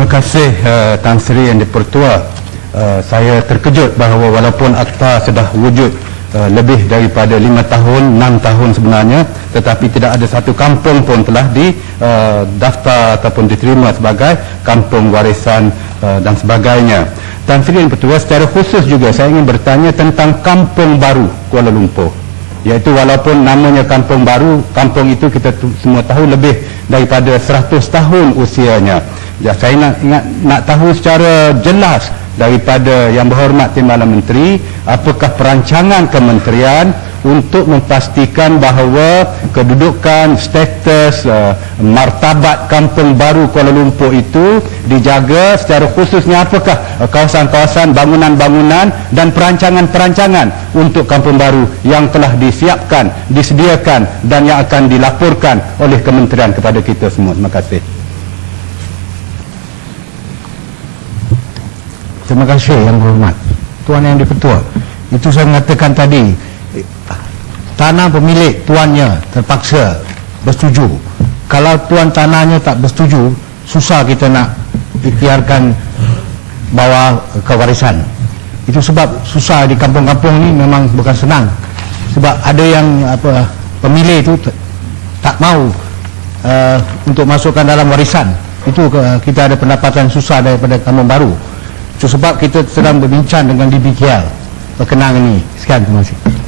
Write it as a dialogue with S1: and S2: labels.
S1: Terima kasih uh, Tan Sri Yang Dipertua. Uh, saya terkejut bahawa walaupun akta sudah wujud uh, lebih daripada lima tahun, enam tahun sebenarnya tetapi tidak ada satu kampung pun telah di uh, daftar ataupun diterima sebagai kampung warisan uh, dan sebagainya. Tan Sri Yang Dipertua secara khusus juga saya ingin bertanya tentang kampung baru Kuala Lumpur iaitu walaupun namanya kampung baru kampung itu kita semua tahu lebih daripada 100 tahun usianya ya, saya nak, ingat, nak tahu secara jelas daripada yang berhormat Timbalan Menteri apakah perancangan kementerian untuk memastikan bahawa kedudukan status uh, martabat kampung baru Kuala Lumpur itu dijaga secara khususnya apakah uh, kawasan-kawasan bangunan-bangunan dan perancangan-perancangan untuk kampung baru yang telah disiapkan, disediakan dan yang akan dilaporkan oleh kementerian kepada kita semua. Terima kasih.
S2: Terima kasih yang berhormat. Tuan yang dipertua. Itu saya mengatakan tadi tanah pemilik tuannya terpaksa bersetuju. Kalau tuan tanahnya tak bersetuju, susah kita nak ikhtiarkan bawa ke warisan. Itu sebab susah di kampung-kampung ni memang bukan senang. Sebab ada yang apa pemilih itu tak mau uh, untuk masukkan dalam warisan. Itu kita ada pendapatan susah daripada kampung baru. Itu sebab kita sedang berbincang dengan DBKL berkenaan ini. Sekian terima kasih.